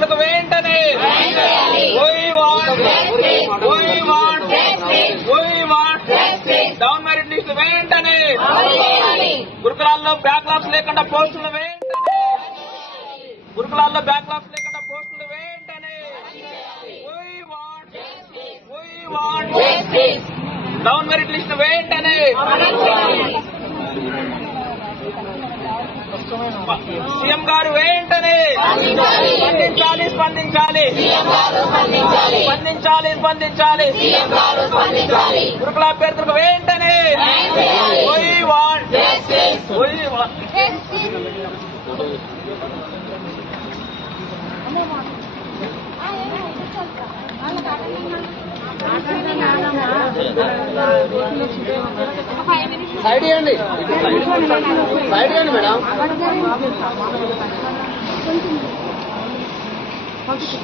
ప్రజలకు వెంటనే. Down merit list వెంటనే. గురుకులాల్లో బ్యాక్లాప్స్ లేకుండా పోస్టులు వెంటనే. గురుకులాల్లో బ్యాక్లాప్స్ లేకుండా పోస్టులు వెంటనే. డౌన్ మెరిట్ లిస్ట్ వెంటనే. సీఎం గారు వెంటనే. స్పందించాలి. స్పందించాలి. స్పందించాలి గురుకుల అభ్యర్థులకు want- సైడ్ ఇవ్వండి సైడ్ ఇవ్వండి మేడం. Thank you.